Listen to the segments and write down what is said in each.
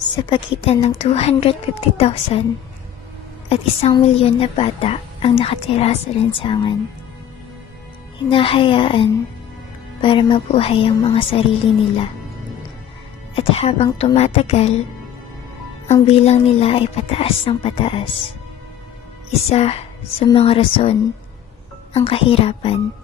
Sa pagitan ng 250,000 at 1,000,000 na bata ang nakatira sa lansangan. Hinahayaan para mabuhay ang mga sarili nila. At habang tumatagal, ang bilang nila ay pataas ng pataas. Isa sa mga rason ang kahirapan.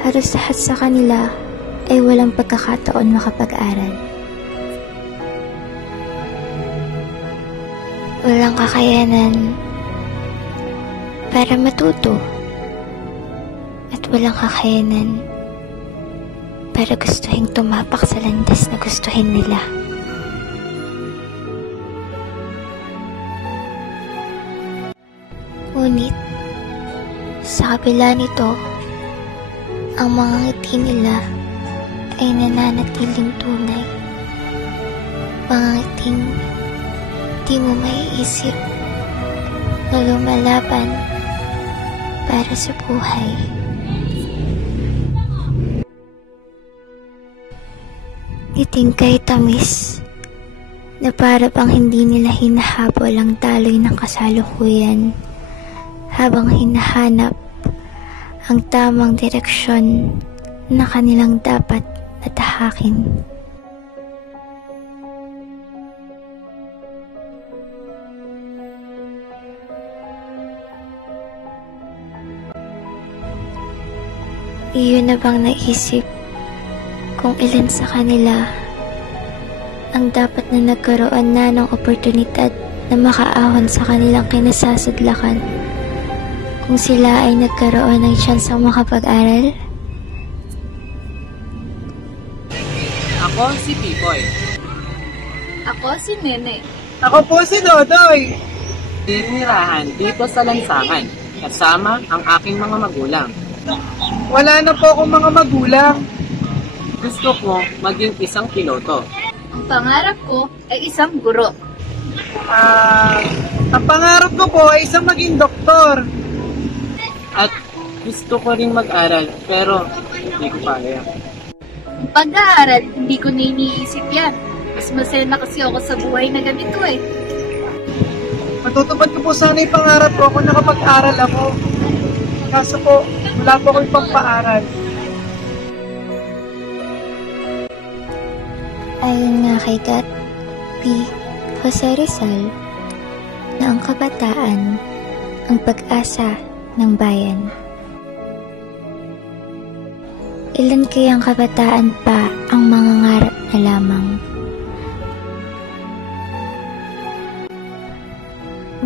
Halos lahat sa kanila ay walang pagkakataon makapag-aral. Walang kakayanan para matuto at walang kakayanan para gustuhin tumapak sa landas na gustuhin nila. Ngunit, sa kabila nito, ang mga ngiti nila ay nananatiling tunay. Mga ngiting di mo maiisip na lumalaban para sa buhay. Ngiting kay tamis na para bang hindi nila hinahabol ang daloy ng kasalukuyan habang hinahanap ang tamang direksyon na kanilang dapat natahakin. Iyon na bang naisip kung ilan sa kanila ang dapat na nagkaroon na ng oportunidad na makaahon sa kanilang kinasasadlakan? Kung sila ay nagkaroon ng tsansang makapag-aral? Ako si Pipoy. Ako si Nene. Ako po si Dodoy. Tinirahan dito sa lansangan, kasama ang aking mga magulang. Wala na po akong mga magulang. Gusto ko maging isang piloto. Ang pangarap ko ay isang guro. Ang pangarap ko po ay isang maging doktor. At gusto ko ring mag-aral, pero hindi ko kaya. Ang pag-aaral, hindi ko na iniisip yan. Mas masaya na kasi ako sa buhay na ganito eh. Matutupad ko po sana yung pangarap ko kung nakapag-aral ako. Kaso po, wala po akong pang-paaral. Ayon nga kay Gat P. Jose Rizal, na ang kabataan ang pag-asa ng bayan. Ilan kayang kabataan pa ang mangangarap na lamang?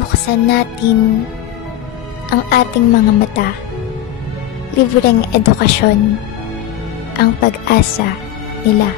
Buksan natin ang ating mga mata. Libreng edukasyon ang pag-asa nila.